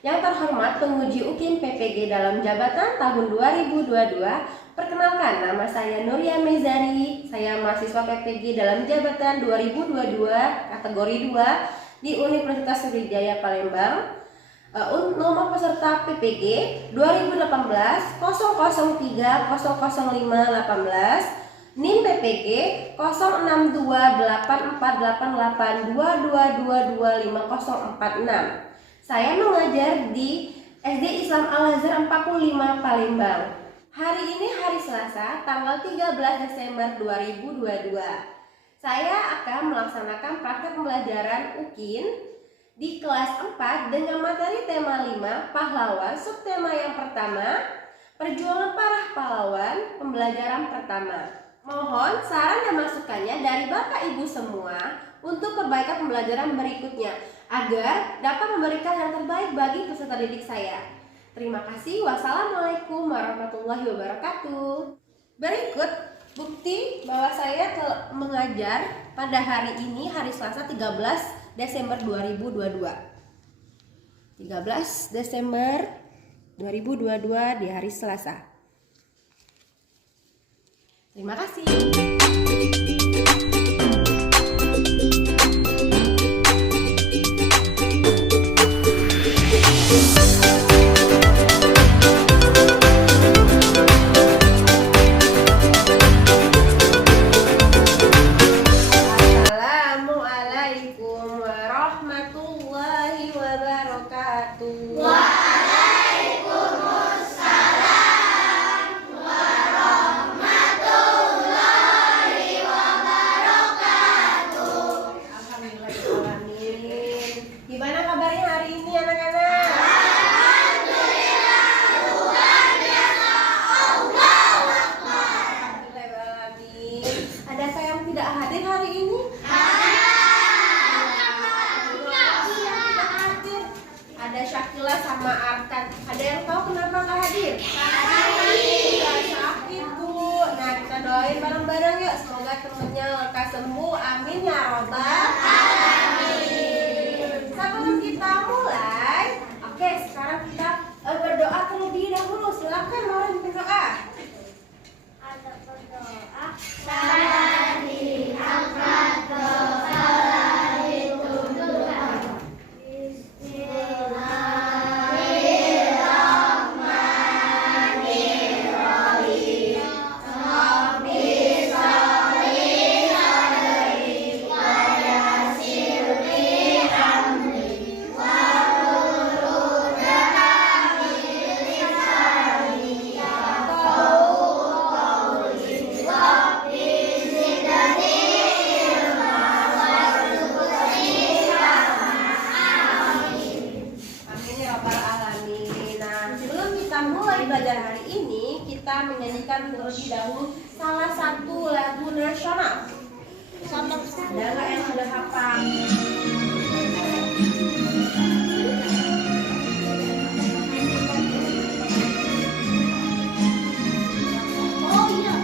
Yang terhormat penguji UKIM PPG dalam jabatan tahun 2022, perkenalkan nama saya Nuria Mezari. Saya mahasiswa PPG dalam jabatan 2022 kategori 2 di Universitas Sriwijaya Palembang. Nomor peserta PPG 2018 003 005 18, NIM PPG 062848822225046. Saya mengajar di SD Islam Al-Azhar 45 Palembang. Hari ini hari Selasa, tanggal 13 Desember 2022. Saya akan melaksanakan praktek pembelajaran UKIN di kelas 4 dengan materi tema 5, pahlawan. Subtema yang pertama, perjuangan para pahlawan, pembelajaran pertama. Mohon saran dan masukannya dari Bapak Ibu semua untuk perbaikan pembelajaran berikutnya agar dapat memberikan yang terbaik bagi peserta didik saya. Terima kasih. Wassalamualaikum warahmatullahi wabarakatuh. Berikut bukti bahwa saya mengajar pada hari ini, hari Selasa 13 Desember 2022. 13 Desember 2022 di hari Selasa. Terima kasih. Assalamualaikum warahmatullahi wabarakatuh. Gimana kabarnya hari ini anak-anak? Alhamdulillah, luar biasa. Alhamdulillah. Adakah yang tidak hadir hari ini? Ada Syakila sama Arkan. Ada yang tahu kenapa nggak hadir? Sakit Bu. Nah, kita doain bareng-bareng yuk. Semoga temennya lekas sembuh. Amin ya robbal alamin. Sebelum kita mulai, oke, sekarang kita berdoa terlebih dahulu. Silakan Lauren berdoa. Ada berdoa. Belajar hari ini kita menyanyikan terlebih dahulu salah satu lagu nasional. Ada nggak yang sudah hafal? Oh iya.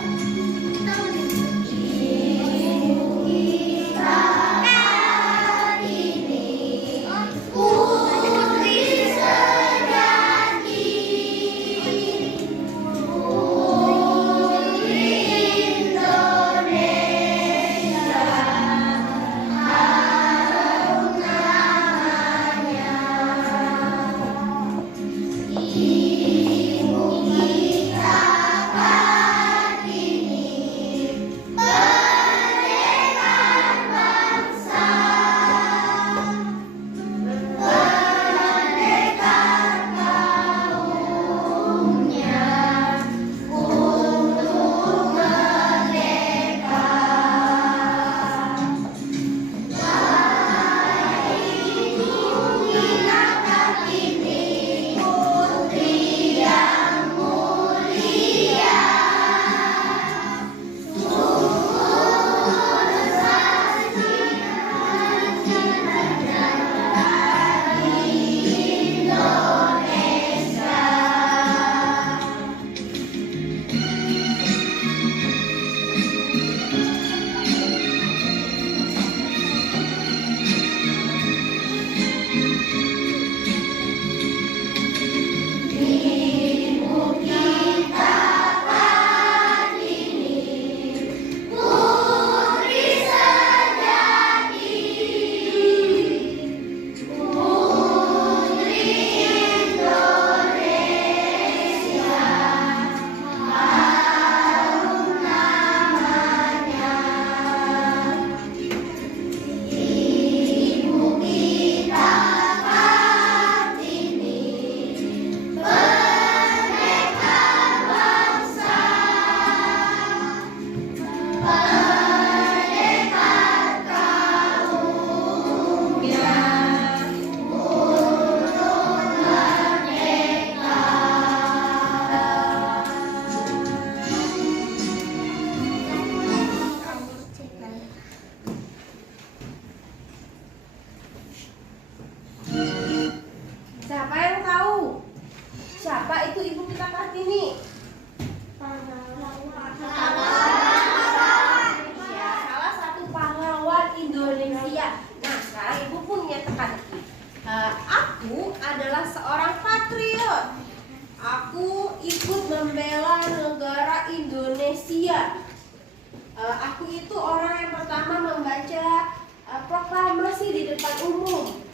emosi di depan umum.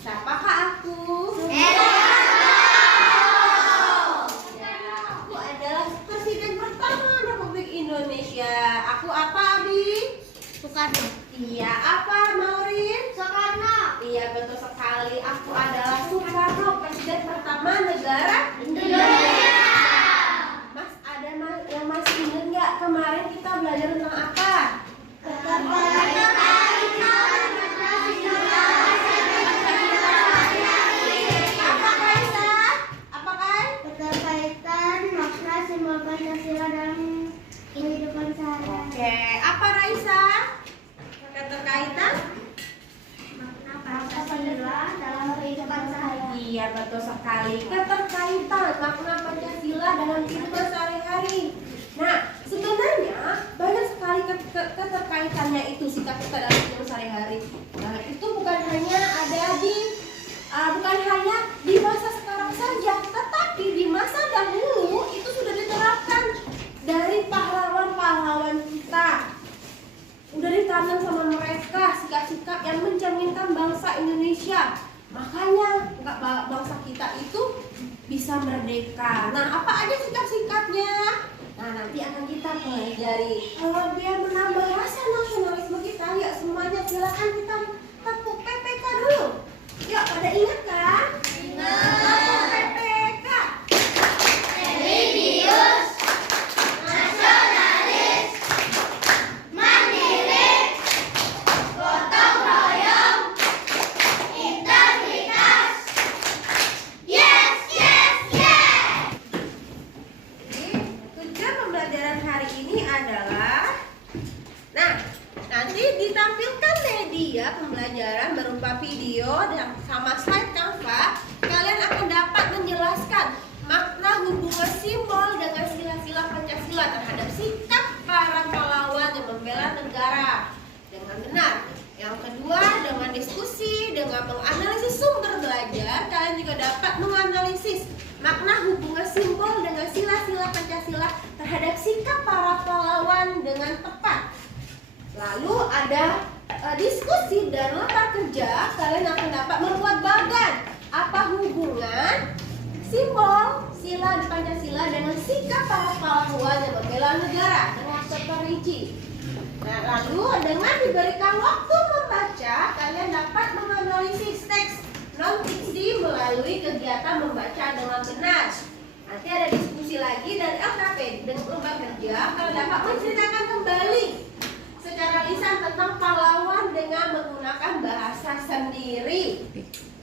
Siapakah aku? Aku adalah presiden pertama Republik Indonesia. Aku apa, Abi? Soekarno. Iya, apa, Maureen? Soekarno. Iya, betul sekali. Aku adalah Soekarno, presiden pertama negara Indonesia. Mas, ada yang masih ingat nggak kemarin kita belajar tentang apa? Apa, Kaisa? Apa, Kai? Keterkaitan makna simbol Pancasila dalam kehidupan sehari-hari. Oke, apa Raisa? Keterkaitan? Makna Pancasila dalam kehidupan sehari-hari. Iya, betul sekali. Keterkaitan makna Pancasila dalam kehidupan sehari-hari. Nah, sebenarnya banyak sekali keterkaitannya itu sikap kita dalam kehidupan sehari-hari. Nah, itu bukan hanya di masa sekarang saja, tetapi di masa dahulu itu sudah diterapkan dari pahlawan-pahlawan kita. Udah ditanam sama mereka sikap-sikap yang mencerminkan bangsa Indonesia. Makanya bangsa kita itu bisa merdeka. Nah, apa aja sikap-sikapnya? Nah, nanti akan kita pelajari. Kalau biar menambah rasa nasionalisme kita, ya semuanya silakan kita tepuk PPK dulu. Yuk, pada ingat kan? Ingat. PPK. Religius, nasionalis, mandiri, gotong royong, integritas. Yes, yes, yes. Jadi, tujuan pembelajaran hari ini adalah nanti ditampilkan media pembelajaran berupa video dan sama slide Canva. Kalian akan dapat menjelaskan makna hubungan simbol dengan sila-sila Pancasila terhadap sikap para pahlawan yang membela negara dengan benar. Yang kedua, dengan diskusi, dengan menganalisis sumber belajar, kalian juga dapat menganalisis makna hubungan simbol dengan sila-sila Pancasila terhadap sikap para pahlawan dengan tepat. Lalu ada diskusi dan lembar kerja. Kalian akan dapat membuat bagan. Apa hubungan simbol sila di Pancasila dengan sikap para pahlawan yang membela negara dengan terperinci. Nah, lalu dengan diberikan waktu membaca, kalian dapat menganalisis teks non-fiksi melalui kegiatan membaca dengan benar. Nanti ada diskusi lagi dan LKP dengan lembar kerja. Kalian dapat menceritakan kembali secara lisan tentang pahlawan dengan menggunakan bahasa sendiri.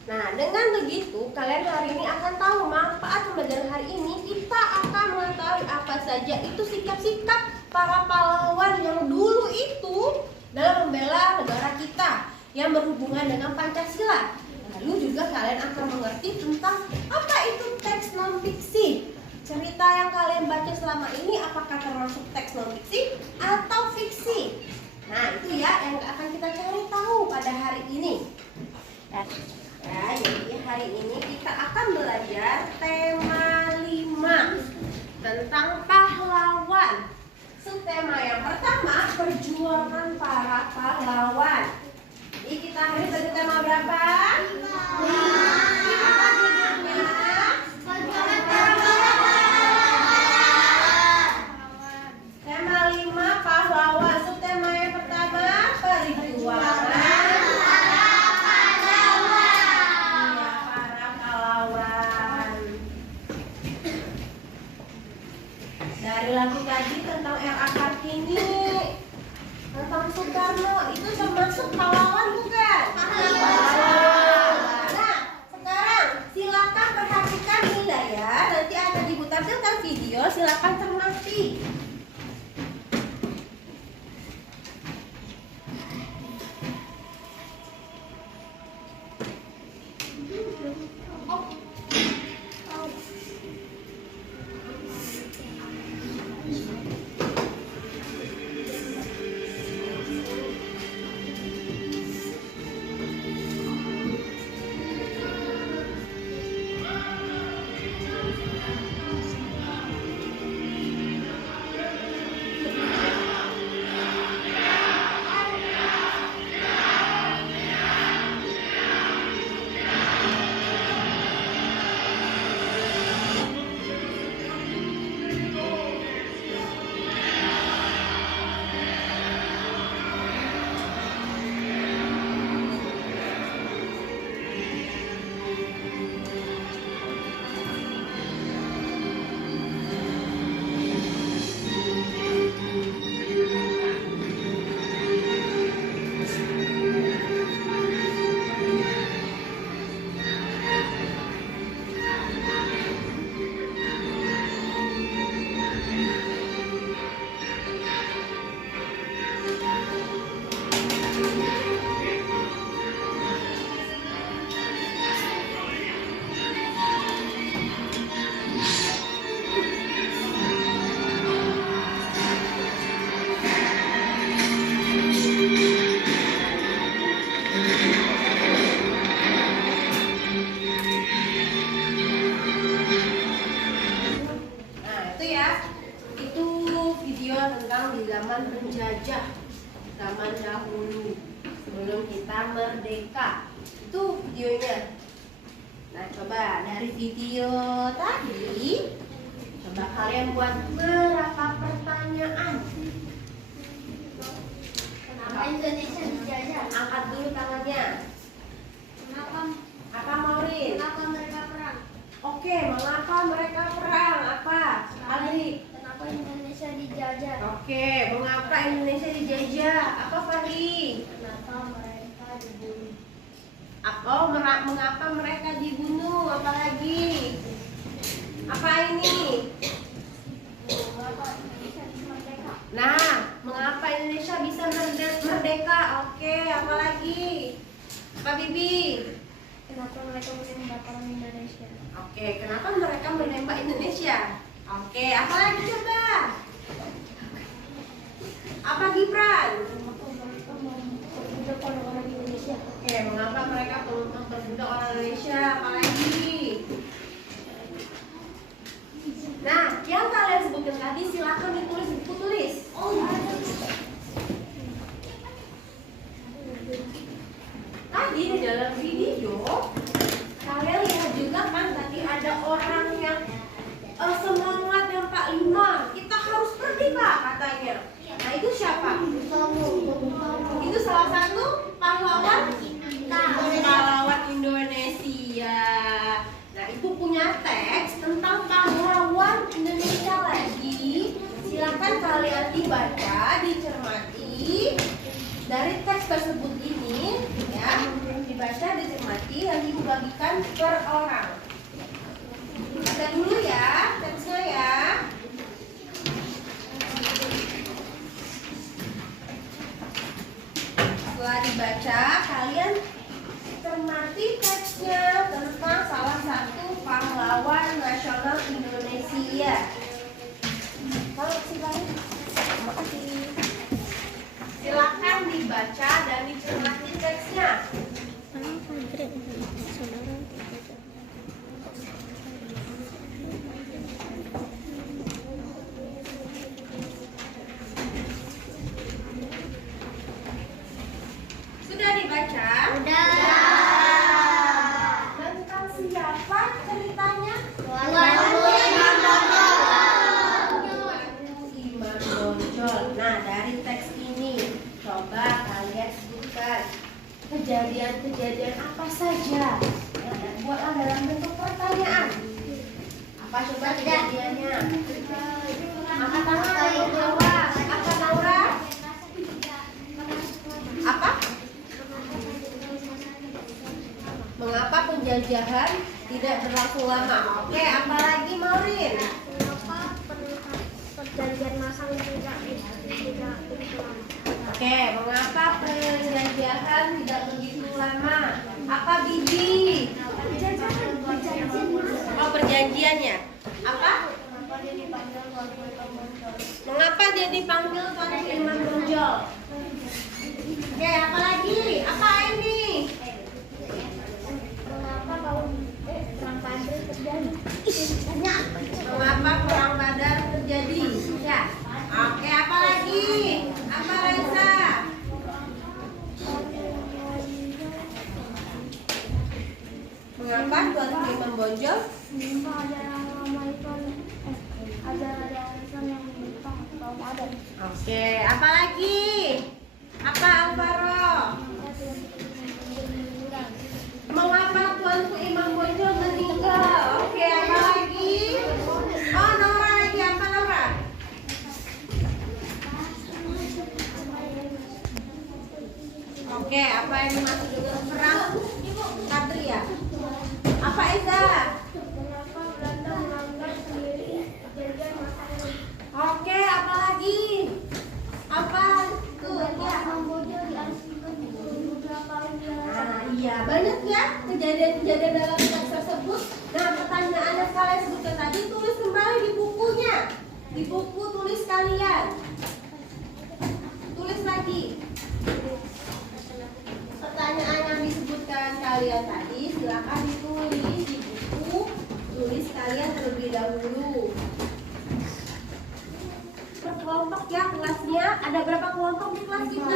Nah, dengan begitu kalian hari ini akan tahu manfaat pembelajaran hari ini. Kita akan mengetahui apa saja itu sikap-sikap para pahlawan yang dulu itu dalam membela negara kita yang berhubungan dengan Pancasila. Lalu juga kalian akan mengerti tentang apa itu teks non-fiksi. Cerita yang kalian baca selama ini apakah termasuk teks non-fiksi atau fiksi? Nah, itu ya yang akan kita cari tahu pada hari ini. Ya, jadi hari ini kita akan belajar tema 5 tentang pahlawan. Subtema yang pertama, perjuangan para pahlawan. Jadi kita hari ini tema berapa? 5. Tema 5 pahlawan. Subtema yang pertama, perjuangan para pahlawan. Dari lagu tadi tentang R.A. Kartini, tentang Soekarno, itu termasuk pahlawan bukan? Pahlawan. Nah, sekarang silakan perhatikan Linda ya. Nanti akan Ibu tampilkan video, silakan cermati. dahulu sebelum kita merdeka. Itu videonya. Nah, coba dari video tadi, coba kalian buat berapa pertanyaan. Kenapa Indonesia dijajah? Angkat dulu tangannya. Kenapa? Apa Maureen? Kenapa mereka perang? Oke, mengapa mereka perang? Apa? Adri. Kenapa Indonesia dijajah? Oke, mengapa Indonesia dijajah? Apa Fahri? Kenapa mereka dibunuh? Mengapa mereka dibunuh? Apalagi? Apa ini? Kenapa Indonesia bisa merdeka? Nah, mengapa Indonesia bisa merdeka? Oke, apalagi? Apa Bibi? Kenapa mereka menembak orang Indonesia? Oke, kenapa mereka menembak Indonesia? Oke, apalagi coba? Apa Gibran? Kenapa mereka memperbudak orang Indonesia? Oke, mengapa mereka memperbudak orang Indonesia? Apalagi? Nah, yang kalian sebutkan tadi silakan ditulis di buku tulis. Tadi di dalam video kalian lihat juga kan tadi ada orang yang semangat yang Pak Lima, kita harus pergi Pak katanya. Nah itu siapa? Itu salah satu pahlawan Indonesia. Nah itu punya teks tentang pahlawan Indonesia lagi. Silakan kalian dibaca, dicermati dari teks tersebut ini, ya, dibaca, dicermati, dan dibagikan per orang. Baca dulu ya teksnya ya. Setelah dibaca, kalian cermati teksnya tentang salah satu pahlawan nasional Indonesia. Silakan dibaca dan dicermati teksnya. Sudah dibaca? Udah. Tentang siapa ceritanya? Imam Bonjol. Nah, dari teks ini coba kalian sebutkan kejadian-kejadian apa saja yang buatlah dalam bentuk pertanyaan. Apa coba kejadiannya? Angkat tangan yang jawab. Apa Laura? Apa? Mengapa penjajahan tidak berlangsung lama? Oke, apalagi Maureen? Kenapa perjanjian masang tidak begitu lama? Oke, mengapa penjajahan tidak begitu lama? Apa Bibi? Oh, perjanjiannya. Apa? Mengapa dia dipanggil Tuanku Imam Bonjol? Oke, apalagi? Apa ini? Mengapa perang Badar terjadi? Mengapa perang Badar terjadi? Ya. Oke, apalagi? Apa Raisa? Mengapa Tuanku Imam Bonjol? Ajaran lama itu ajaran Islam yang menyimpang kaum adat. Oke, apalagi? Apa Alvaro? Mengapa Tuanku Imam Bonjol meninggal? Oke, apa lagi? Oh, Nora lagi. Apa Nora? Oke, apa yang dimaksud dengan perang Satria? Apa Eza? Kenapa Belanda melanggar sendiri perjanjian masang? Oke, apa lagi? Apa tuh ya? Kamboja diasingkan beberapa kali. Nah, iya banyak ya kejadian-kejadian dalam teks tersebut. Nah, pertanyaan yang kalian sebutkan tadi tulis kembali di bukunya, di buku tulis kalian. Tulis lagi. Pertanyaan yang disebutkan kalian tadi silakan ditulis di buku tulis kalian terlebih dahulu. Per kelompok ya kelasnya. Ada berapa kelompok di kelas kita?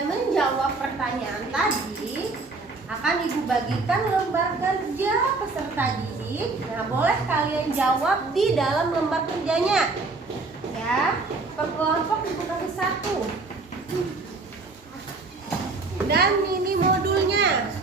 kalian menjawab pertanyaan tadi, akan Ibu bagikan lembar kerja peserta didik. Nah, boleh kalian jawab di dalam lembar kerjanya. Ya, per kelompok Ibu kasih 1. Dan mini modulnya.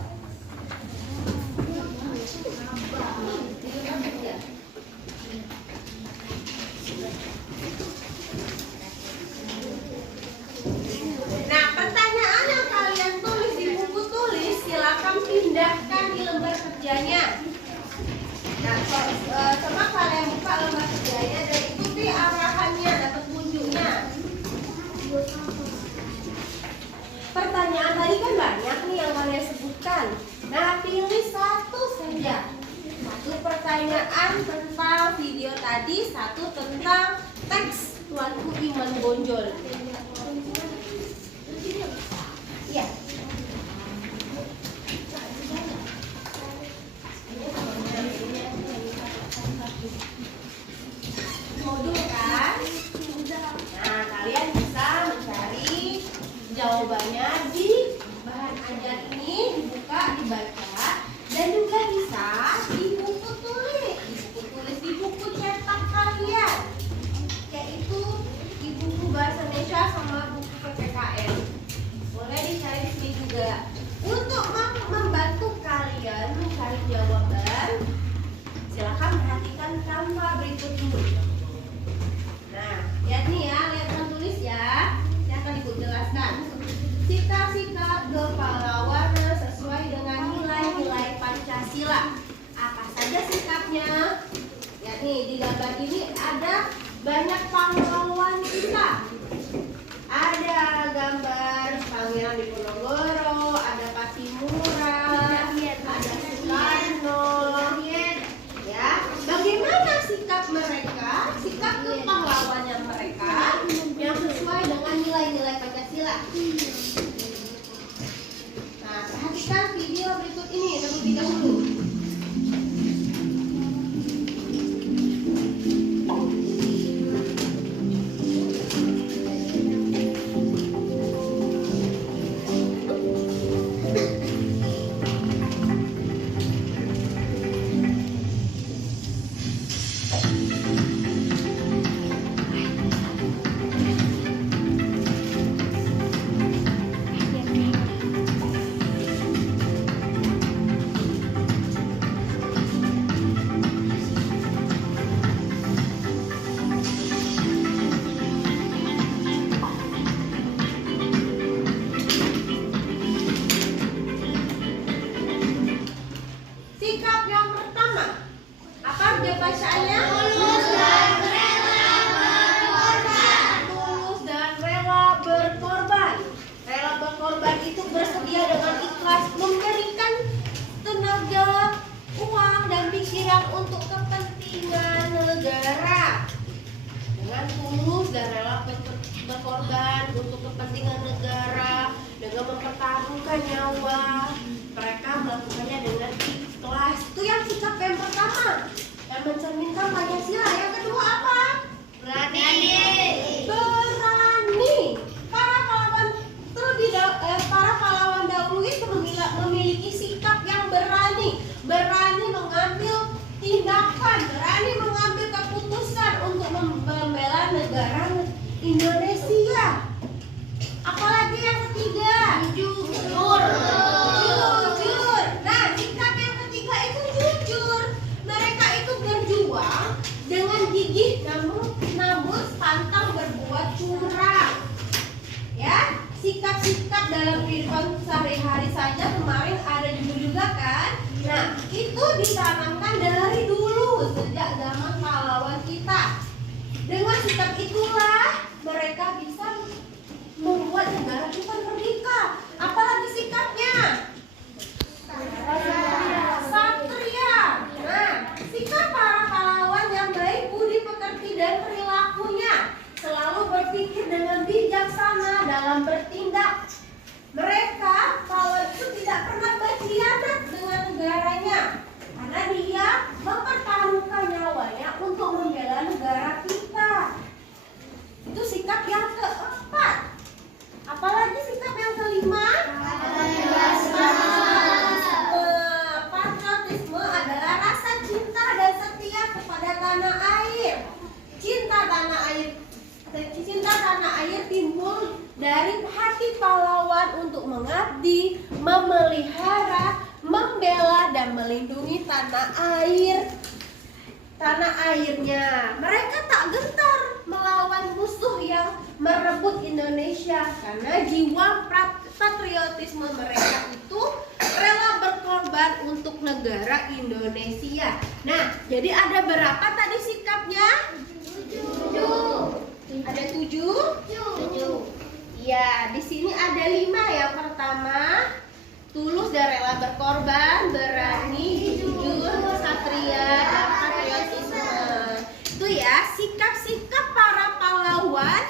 Nah, pertanyaan yang kalian tulis di buku tulis silakan pindahkan di lembar kerjanya. Nah, coba kalian buka lembar kerjanya dan ikuti arahannya dan petunjuknya. Pertanyaan tadi kan banyak nih yang kalian sebutkan. Nah, pilih 1 saja. 1 pertanyaan tentang video tadi, 1 tentang teks Tuanku Iman Bonjol. Iya. Modul kan? Nah, kalian bisa mencari jawabannya di bahan ajar ini, dibuka, dibaca, dan juga bisa di buku tulis. Di buku cetak kalian, yaitu di buku bahasa Indonesia sama buku PPKN. Boleh dicari di sini juga. Untuk membantu kalian mencari jawaban, silahkan perhatikan gambar berikut ini. Nah, lihat nih ya, lihat tulis ya. Saya akan Ibu jelaskan. Sikap-sikap kepahlawanan sesuai dengan nilai-nilai Pancasila. Apa saja sikapnya? Ya nih, di gambar ini ada banyak pahlawan kita. Ada gambar Pangeran Diponegoro, ada Patimura, ada Soekarno. Ya, bagaimana sikap mereka, sikap kepahlawannya mereka yang sesuai dengan nilai-nilai Pancasila. Nah, perhatikan video berikut ini terlebih dahulu. Sikap yang pertama, apa dia bacaannya? Tulus dan rela berkorban. Tulus dan rela berkorban. Rela berkorban itu bersedia dengan ikhlas memberikan tenaga, uang, dan pikiran untuk kepentingan negara. Dengan tulus dan rela berkorban untuk kepentingan negara, dengan mempertaruhkan nyawa, mereka melakukannya dengan ikhlas. Itu yang sikap yang pertama, yang mencerminkan Pancasila. Yang kedua apa? Berani. Para pahlawan dahulu itu memiliki sikap yang berani, berani mengambil tindakan, berani mengambil keputusan untuk membela negara Indonesia. Apalagi yang ketiga, jujur. Nah, sikap yang ketiga itu jujur. Mereka itu berjuang dengan gigih namun pantang berbuat curang. Ya, sikap-sikap dalam kehidupan sehari-hari saja kemarin ada juga kan. Nah, itu ditanamkan dari dulu sejak zaman pahlawan kita. Dengan sikap itulah mereka bisa membuat negara kita merdeka. Apalagi sikapnya? Satria. Nah, sikap para pahlawan yang baik, budi pekerti dan perilakunya selalu berpikir dengan bijaksana dalam bertindak. Mereka pahlawan itu tidak pernah berkhianat dengan negaranya, karena dia mempertaruhkan nyawanya untuk membela negara kita. Itu sikap yang keempat. Apalagi sikap yang kelima. dari hati pahlawan untuk mengabdi, memelihara, membela dan melindungi tanah airnya. Mereka tak gentar melawan musuh yang merebut Indonesia karena jiwa patriotisme mereka itu rela berkorban untuk negara Indonesia. Nah, jadi ada berapa tadi sikapnya? 7. Ada 7? Ya, di sini ada 5. Yang pertama, tulus dan rela berkorban, berani, jujur, satria, dan patriotisme. Itu ya sikap-sikap para pahlawan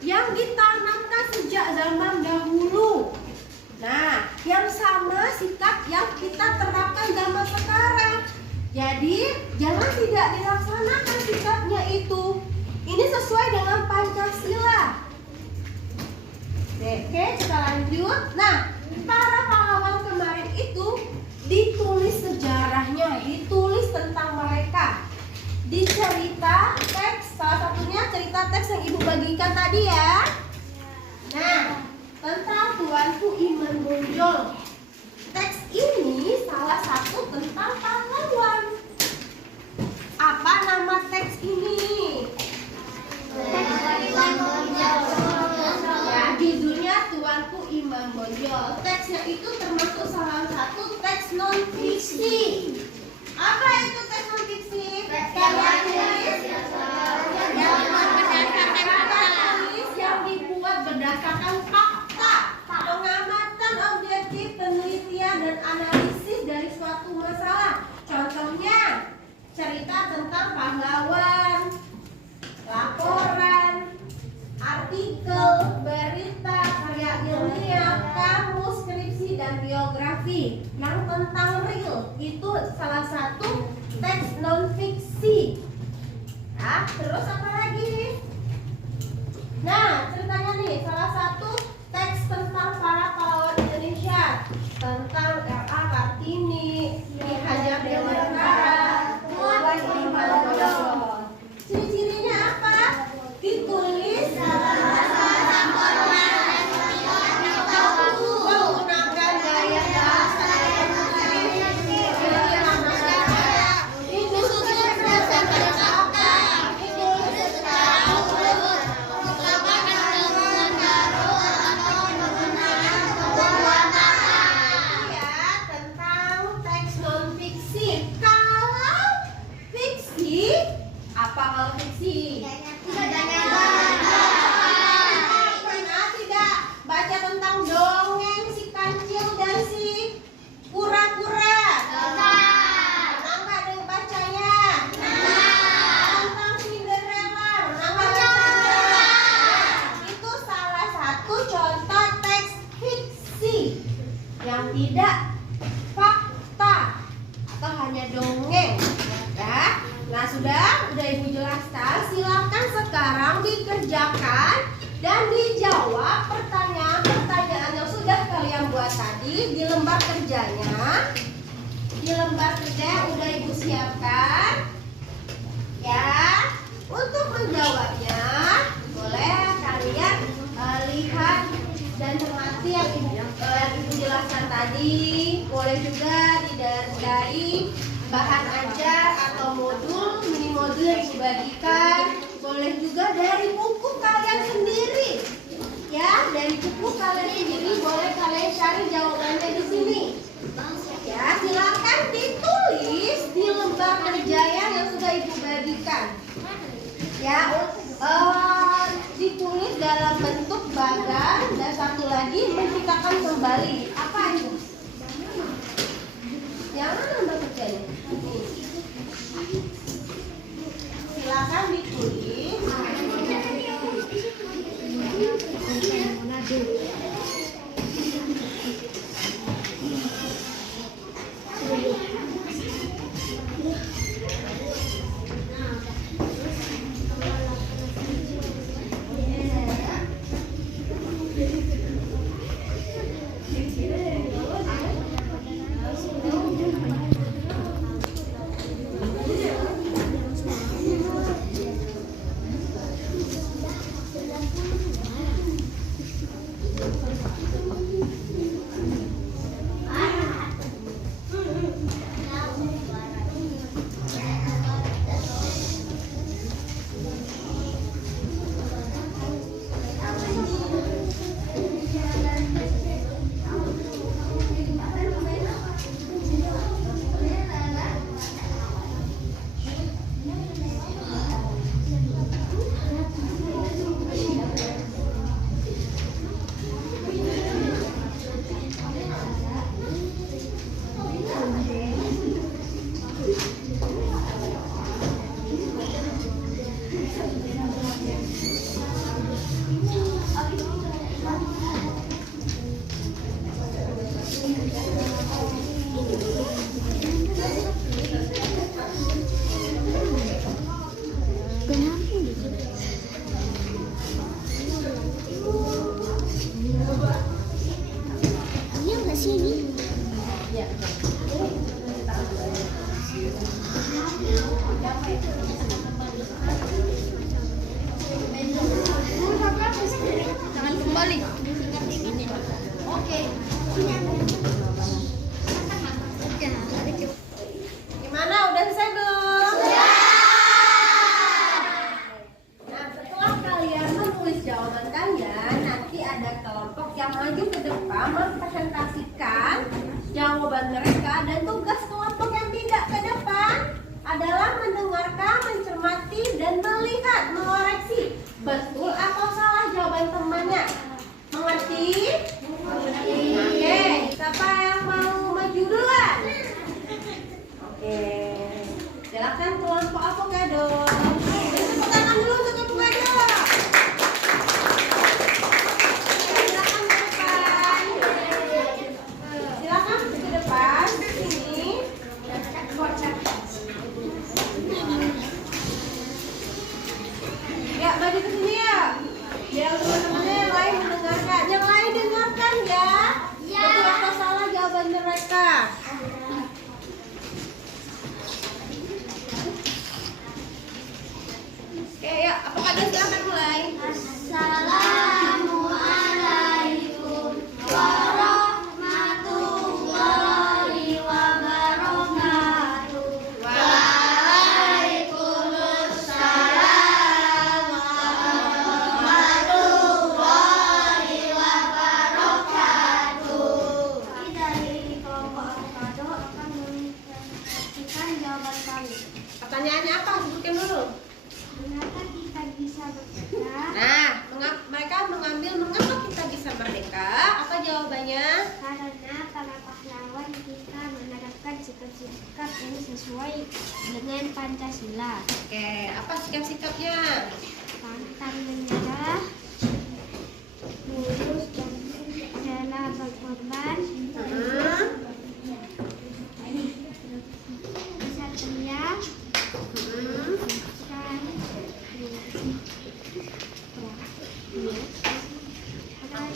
yang ditanamkan sejak zaman dahulu. Nah, yang sama sikap yang kita terapkan zaman sekarang. Jadi, jangan tidak dilaksanakan sikapnya itu. Ini sesuai dengan Pancasila. Oke, kita lanjut. Nah, para pahlawan kemarin itu ditulis sejarahnya, ditulis tentang mereka. Di cerita teks, salah satunya cerita teks yang Ibu bagikan tadi ya. Nah, tentang Tuanku Iman Bonjol. Teks ini salah satu tentang pahlawan. Apa nama teks ini? Ya, judulnya Tuanku Iman Bonjol. Teksnya itu termasuk salah satu teks non fiksi. Apa itu teks non fiksi? Yang dibuat berdasarkan fakta, pengamatan objektif, penelitian dan analisis dari suatu masalah. Contohnya cerita tentang pahlawan, laporan, artikel, berita, karya ilmiah, kamus, skripsi, dan biografi yang tentang real. Itu salah satu teks non fiksi. Nah, terus apa lagi? Nah, ceritanya nih, salah satu teks tentang para pahlawan Indonesia, tentang R.A. Kartini, Ki Hajar Dewantara, Tuanku Iman Bonjol. Ciri-cirinya apa? Ditulis menggunakan gaya bahasa yang tentang teks non fiksi. Kalau fiksi, apa kalau fiksi? Pernah tidak baca tentang dongeng si kancil dan si kura-kura? Pernah nggak ada yang bacanya? Tentang Cinderella? Pernah nggak bacanya? Itu salah satu contoh teks fiksi yang tidak fakta atau hanya dongeng, ya. Nah, sudah Ibu jelaskan. Silakan sekarang dikerjakan dan dijawab pertanyaan-pertanyaan yang sudah kalian buat tadi di lembar kerjanya. Di lembar kerja yang udah Ibu siapkan, ya. Untuk menjawabnya, boleh kalian lihat dan cermati yang Ibu jelaskan tadi. Boleh juga dari bahan ajar atau modul, mini modul yang dibagikan. Boleh juga dari buku kalian sendiri. Ya, dari buku kalian sendiri boleh kalian cari jawabannya di sini. Ya, silakan ditulis di lembar kerja yang sudah Ibu bagikan. Ya, ditulis dalam bentuk bagan dan satu lagi menciptakan kembali. Apa itu? Yang mana lembar kerjanya? Silakan ditulis. Iya nggak sih ini? Ya. Jangan kembali. Oke. Gimana? Udah selesai belum? Nah, setelah kalian menulis jawaban kalian, nanti ada kelompok yang maju ke depan mempresentasikan jawaban mereka, dan tugas kelompok yang tidak ke depan adalah mendengarkan, mencermati, dan melihat, mengoreksi betul atau salah jawaban temannya. Mengerti? Oke, siapa yang mau maju duluan? Oke, silakan kelompok avocado. Tepuk tangan dulu untuk avocado. Silakan ke depan. Silakan ke depan. Sini. Ya, maju ke sini ya. Biar teman-temannya yang lain mendengarkan. Yang lain dengarkan ya. Betul atau salah jawaban mereka. Oke, ya, avocado silakan mulai. Assalamualaikum warahmatullahi wabarakatuh. Waalaikumsalam warahmatullahi wabarakatuh. Kami dari kelompok avocado akan mempresentasikan jawaban kami. Pertanyaannya apa? Sebutkan dulu. Mengapa kita bisa merdeka? Nah, mereka mengambil mengapa kita bisa merdeka. Apa jawabannya? Karena para pahlawan kita menerapkan sikap-sikap yang sesuai dengan Pancasila. Oke, apa sikap-sikapnya? Pantang menyerah, lurus dan rela berkorban, kesatria, dan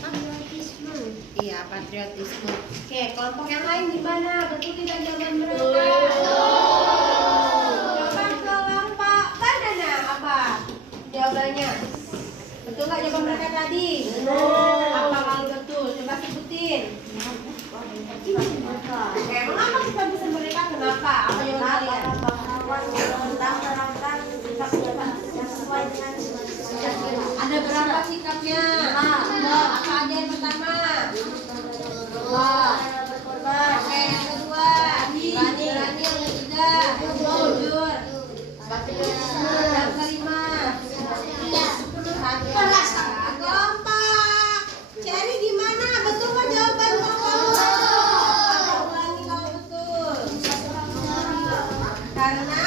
patriotisme. Iya, patriotisme. Oke, kelompok yang lain gimana? Betul tidak jawaban mereka? Coba kelompok banana apa jawabannya? Betul nggak jawaban mereka tadi? Apa kalau betul? Coba sebutin. Oke, mengapa kita bisa merdeka? Kenapa? Apa jawaban kalian? Ada berapa sikapnya? Apa aja yang pertama? Oke, yang kedua, berani. Yang ketiga, jujur. Yang kelima, kompak. Cherry gimana? Betul nggak jawaban kamu? Ulangi kalau betul. Karena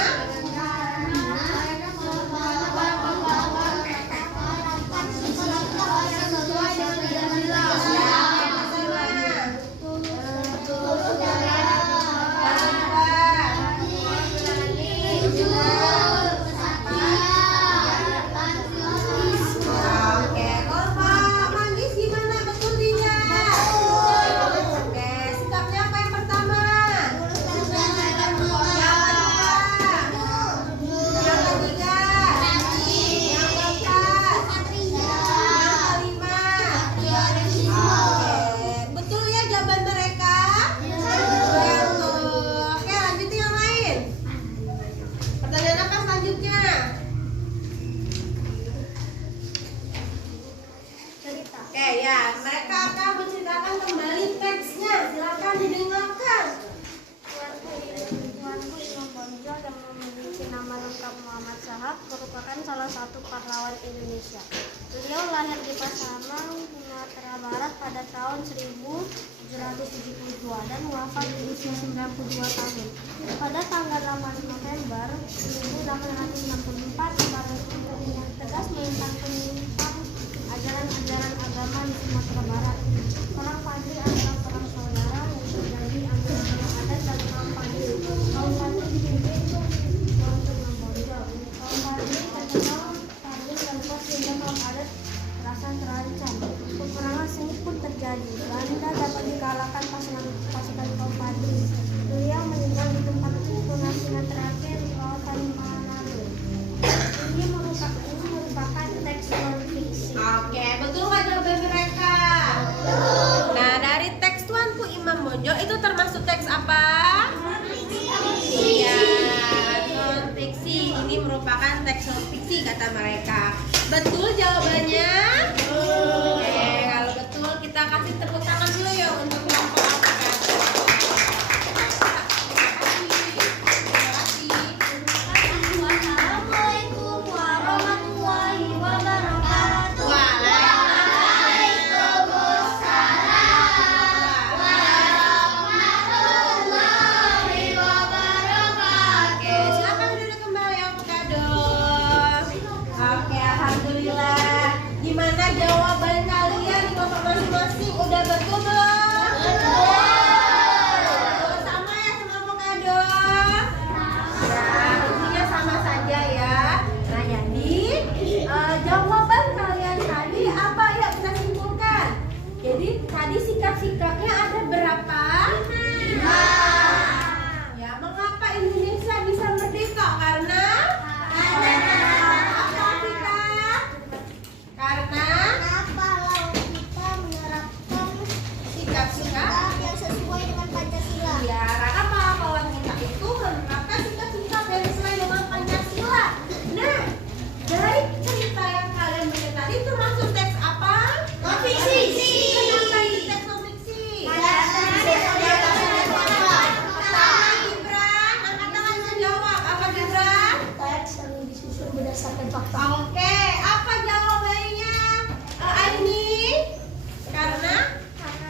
merupakan salah satu pahlawan Indonesia. Beliau lahir di Pasaman, Sumatera Barat pada tahun 1894 1772 dan wafat di usia 92 tahun. Pada tanggal 8 November 1864, Soekarno dengan tegas menentang penyimpanan ajaran-ajaran agama di Sumatera Barat. Perang Padri adalah perang saudara yang terjadi antara kaum adat dan kaum Padri. Kaum Padri dipimpin Tuan Imam Bonjol. Kaum Padri terkenal tangguh dan kuat sehingga kaum adat merasa terancam. Peperangan sengit pun terjadi. Belanda dapat dikalahkan pasukan kaum Padri. Beliau meninggal di tempat pengasihan terakhir di kawasan Manado. Ini merupakan teks non-fiksi. Oke, betul nggak jawaban mereka? Nah, dari teks Tuanku Imam Bonjol itu termasuk teks apa? Iya, non-fiksi. Ini merupakan teks non-fiksi kata mereka. Betul jawabannya? Oke, kalau betul kita kasih tepuk tangan dulu ya untuk kelompok APK. Assalamualaikum warahmatullahi wabarakatuh. Oke, silakan duduk kembali avocado. Oke, alhamdulillah. Gimana jawaban kalian di kelompok masing-masing? Udah betul belum? Betul. Sama ya sama avocado? Nah, intinya sama saja ya. Nah, jadi jawaban kalian tadi apa ya kita simpulkan? Jadi tadi sikap-sikapnya ada berapa? 5. Ya, mengapa Indonesia bisa merdeka? Karena apa kita? Karena Kita menerapkan sikap-sikap. yang sesuai dengan Pancasila. Ya, karena pahlawan kita itu menerapkan sikap-sikap yang sesuai dengan Pancasila. Nah, dari cerita yang kalian baca tadi itu masuk teks apa? Non-fiksi. Kenapa ini teks non-fiksi? Gibran, angkat tangan dan jawab. Apa Gibran? Teks yang disusun berdasarkan fakta. Oke, apa jawabannya? Aini? Karena? Karena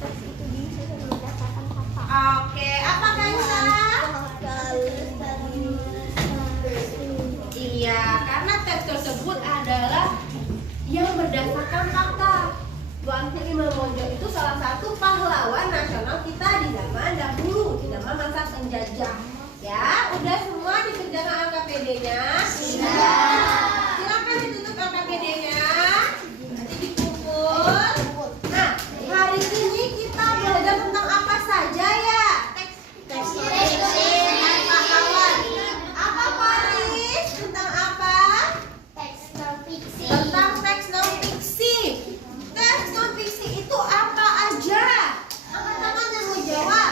teks itu disusun berdasarkan fakta. Oke, apa Kaisa? Iya, karena teks tersebut adalah yang berdasarkan fakta. Tuanku Imam Bonjol itu salah satu pahlawan nasional kita di zaman dahulu, di zaman masa penjajah. Ya, udah semua dikerjakan LKPD-nya? Sudah. Silakan ditutup LKPD-nya. Nanti dikumpul. Nah, hari ini kita belajar tentang apa saja ya? Teks Tentang pahlawan. Apa Faris? Tentang apa? non-fiksi. Tentang teks non-fiksi. Teks non-fiksi itu apa aja? Angkat tangan yang mau jawab.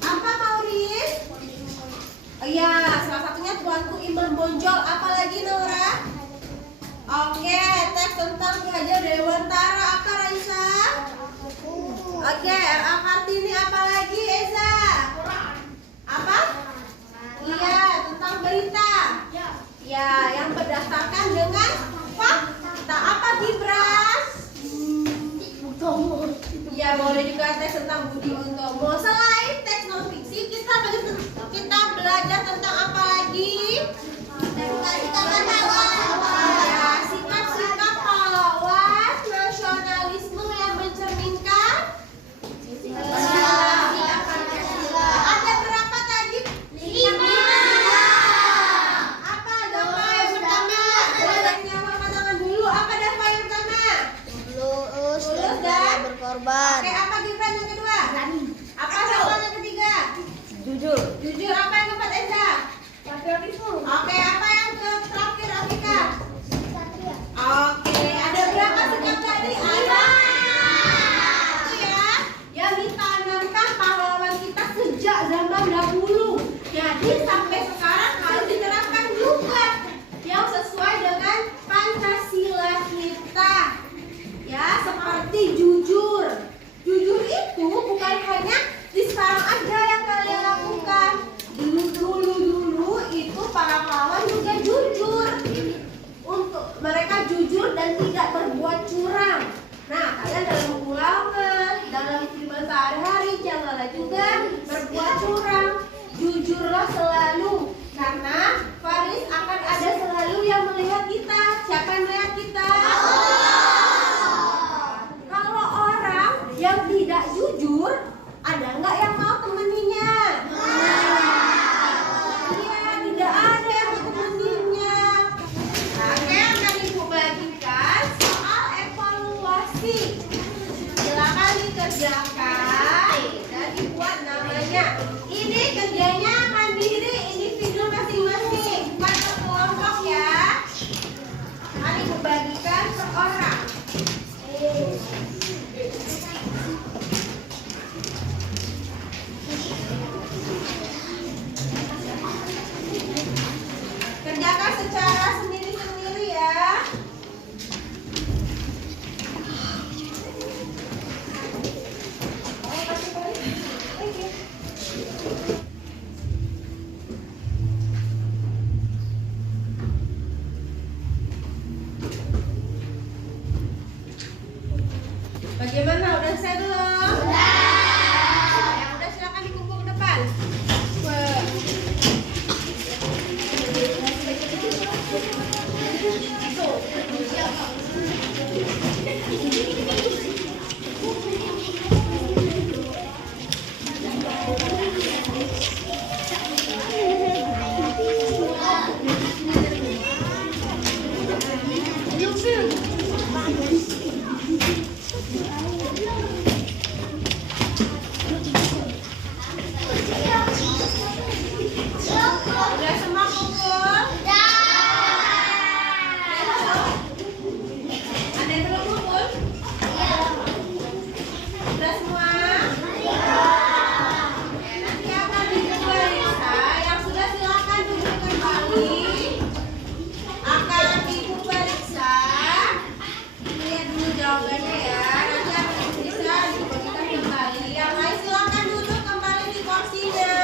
Apa Mauris? Iya, salah satunya Tuanku Imam Bonjol. Apalagi Nora? Oke, teks tentang Ki Hajar Dewantara. Apa Raisa? Oke, R.A. Kartini. Apalagi Eza? Apa? Iya, tentang berita. Ya, yang berdasarkan dengan fakta. Apa Gibran? Ya, boleh juga teks tentang Budi Utomo. Selain teks non fiksi, kita belajar tentang apa lagi? Ya, sikap-sikap pahlawan, nasionalisme yang mencerminkan ada berapa tadi? 5. Apa Dava yang pertama? Boleh jawab tangan dulu. Apa Dava yang pertama? Lulus dan berkorban. Oke, apa Gibran yang kedua? Apa Dava yang ketiga? Jujur. Jujur. Apa yang keempat Eza? Oke, apa yang terakhir Afika? Oke, ada berapa sikap tadi? Ada. Itu ya, yang ditanamkan pahlawan kita sejak zaman dahulu. Jadi sampai sekarang harus diterapkan juga yang sesuai dengan Pancasila kita. Ya, seperti jujur. Jujur itu bukan hanya di sekarang aja yang kalian lakukan. Dulu itu para pahlawan juga jujur. Untuk mereka jujur dan tidak berbuat curang. Nah, kalian dalam ulama, dalam firman juga berbuat curang. Jujurlah selalu, karena Faris akan ada selalu yang melihat kita. Siapa yang melihat kita? Kalau orang yang tidak jujur, ada nggak yang mau temeninya? Iya, tidak ada yang mau temeninya. Nah, sekarang akan Ibu bagikan soal evaluasi. Silakan dikerjakan dan dibuat namanya. Ini kerjanya mandiri, individu masing-masing, bukan kelompok ya. Akan Ibu bagikan per orang. Kerjakan secara sendiri-sendiri ya. Bagaimana? Udah selesai belum? Yang udah silakan dikumpul ke depan. Udah semua kumpul? Ada yang belum kumpul? Udah semua? Nanti akan diperiksa. Yang sudah silakan duduk kembali. Akan Ibu periksa. Lihat dulu jawabannya ya. Nanti akan diperiksa, diberikan kembali. Yang lain silakan duduk kembali di kursinya.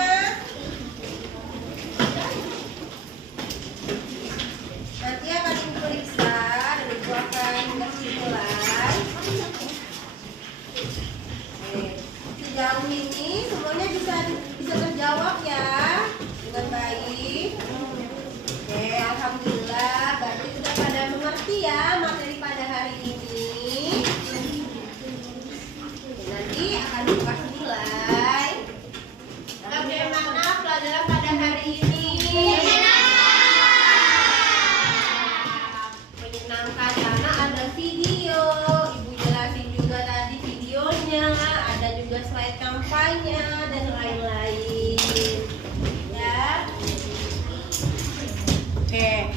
Nanti akan diperiksa dan Ibu akan kesimpulan. Sejauh ini semuanya bisa terjawab ya dengan baik. Oke, alhamdulillah. Berarti sudah pada mengerti ya materi pada hari ini. Nanti akan dikasih nilai. Bagaimana pelajaran pada hari ini? Menyenangkan karena ada video. Ibu jelasin juga tadi videonya. Ada juga slide kampanye dan lain-lain. Ya. Oke.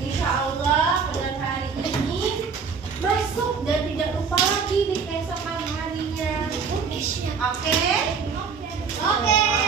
Insya Allah pada hari ini masuk dan tidak lupa lagi di keesokan harinya. Oke? Oke.